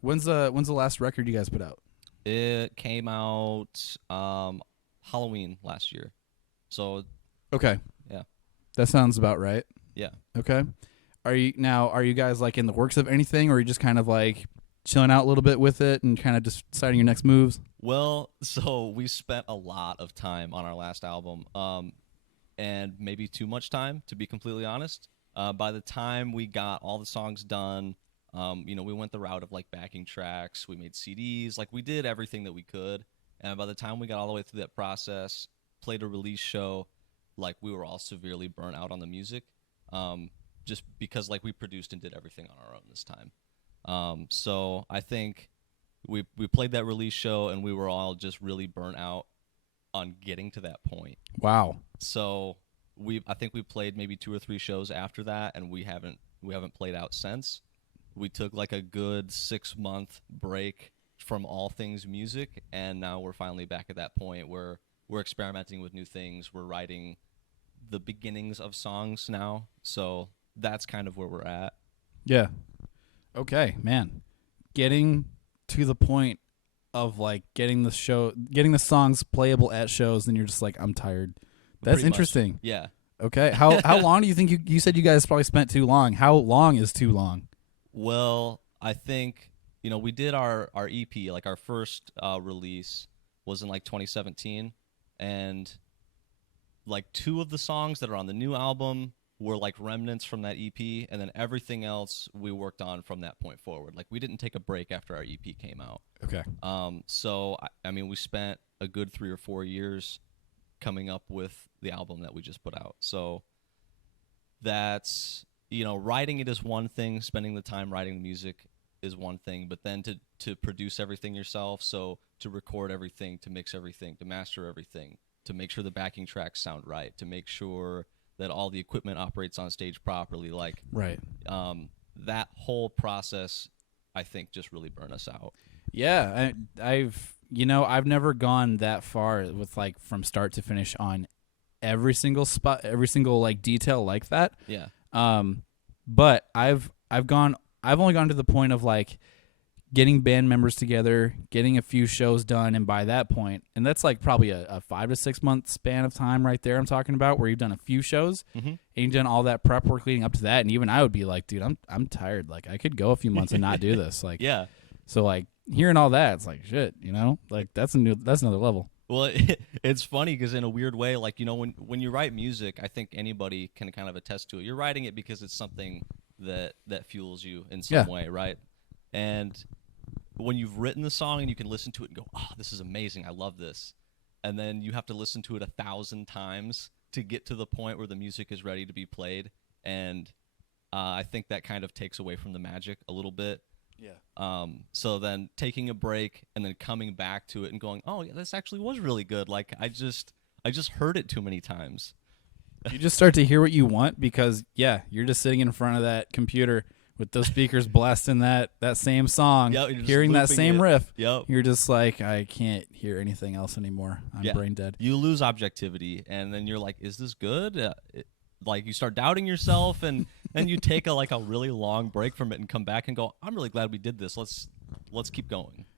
When's the last record you guys put out? It came out Halloween last year. So Okay, yeah, that sounds about right. yeah. Okay, are you guys like in the works of anything, or are you just kind of like chilling out a little bit with it and kind of just deciding your next moves? Well, so we spent a lot of time on our last album, and maybe too much time, to be completely honest. By the time we got all the songs done, we went the route of like backing tracks. We made CDs, like we did everything that we could. And by the time we got all the way through that process, played a release show, like we were all severely burnt out on the music, just because like we produced and did everything on our own this time. So I think we played that release show and we were all just really burnt out on getting to that point. Wow. So I think we played maybe 2 or 3 shows after that, and we haven't played out since. We took like a good 6 month break from all things music, and now we're finally back at that point where we're experimenting with new things. We're writing the beginnings of songs now, so that's kind of where we're at. Yeah. Okay, man. Getting to the point of like getting the songs playable at shows, and you're just like, I'm tired. That's Pretty much. interesting. Yeah. Okay. How long do you think you said you guys probably spent too long? How long is too long? Well, I think we did our EP, like our first release was in like 2017, and like 2 of the songs that are on the new album were like remnants from that EP, and then everything else we worked on from that point forward. Like we didn't take a break after our EP came out. Okay. So I mean, we spent a good 3 or 4 years coming up with the album that we just put out. So that's writing it is one thing, spending the time writing the music is one thing, but then to produce everything yourself, so to record everything, to mix everything, to master everything, to make sure the backing tracks sound right, to make sure that all the equipment operates on stage properly, like Right. That whole process, I think, just really burned us out. Yeah, I've never gone that far with like from start to finish on every single spot, every single like detail like that. Yeah. But I've only gone to the point of like getting band members together, getting a few shows done, and by that point, and that's like probably a 5 to 6 month span of time right there I'm talking about, where you've done a few shows and you've done all that prep work leading up to that, and even I would be like, dude, I'm tired. Like I could go a few months and not do this. Like Yeah. So like hearing all that, it's like shit, like that's another level. Well, it's funny because in a weird way, like, when you write music, I think anybody can kind of attest to it. You're writing it because it's something that fuels you in some way, right? And when you've written the song and you can listen to it and go, oh, this is amazing, I love this. And then you have to listen to it 1,000 times to get to the point where the music is ready to be played. And I think that kind of takes away from the magic a little bit. Yeah. So then taking a break and then coming back to it and going, oh, yeah, this actually was really good. Like I just heard it too many times. You just start to hear what you want because you're just sitting in front of that computer with those speakers blasting that same song, hearing that same riff. Yep. You're just like, I can't hear anything else anymore. I'm brain dead. You lose objectivity, and then you're like, is this good? Like you start doubting yourself, and then you take a really long break from it and come back and go, I'm really glad we did this. Let's keep going.